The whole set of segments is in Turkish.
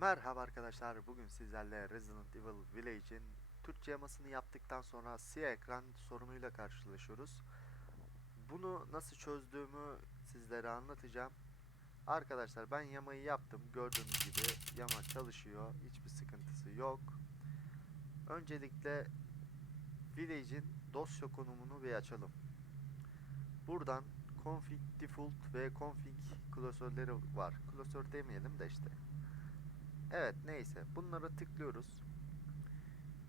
Merhaba arkadaşlar. Bugün sizlerle Resident Evil Village'in Türkçe yamasını yaptıktan sonra siyah ekran sorunuyla karşılaşıyoruz. Bunu nasıl çözdüğümü sizlere anlatacağım. Arkadaşlar ben yamayı yaptım. Gördüğünüz gibi yama çalışıyor. Hiçbir sıkıntısı yok. Öncelikle Village'in dosya konumunu bir açalım. Buradan config default ve config klasörleri var. Klasör demeyelim de işte. Evet neyse bunlara tıklıyoruz.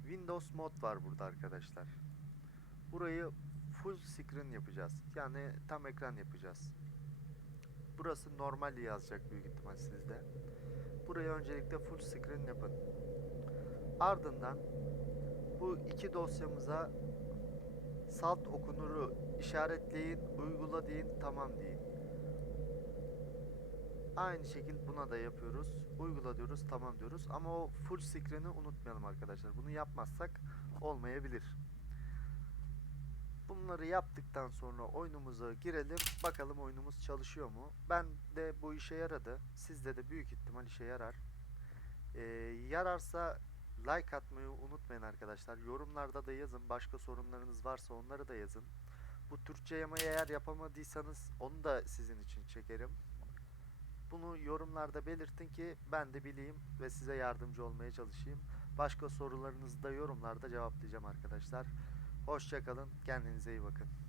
Windows mod var burada arkadaşlar. Burayı full screen yapacağız. Yani tam ekran yapacağız. Burası normal yazacak büyük ihtimal sizde. Burayı öncelikle full screen yapın. Ardından bu iki dosyamıza salt okunuru işaretleyin, uygula deyin, tamam deyin. Aynı şekilde buna da yapıyoruz. Uygula diyoruz, tamam diyoruz. Ama o full screen'i unutmayalım arkadaşlar. Bunu yapmazsak olmayabilir. Bunları yaptıktan sonra oyunumuza girelim. Bakalım oyunumuz çalışıyor mu? Ben de bu işe yaradı. Sizde de büyük ihtimal işe yarar. Ee, yararsa like atmayı unutmayın arkadaşlar. Yorumlarda da yazın. Başka sorunlarınız varsa onları da yazın. Bu Türkçe yamayı eğer yapamadıysanız onu da sizin için çekerim. Bunu yorumlarda belirtin ki ben de bileyim ve size yardımcı olmaya çalışayım. Başka sorularınızı da yorumlarda cevaplayacağım arkadaşlar. Hoşçakalın, kendinize iyi bakın.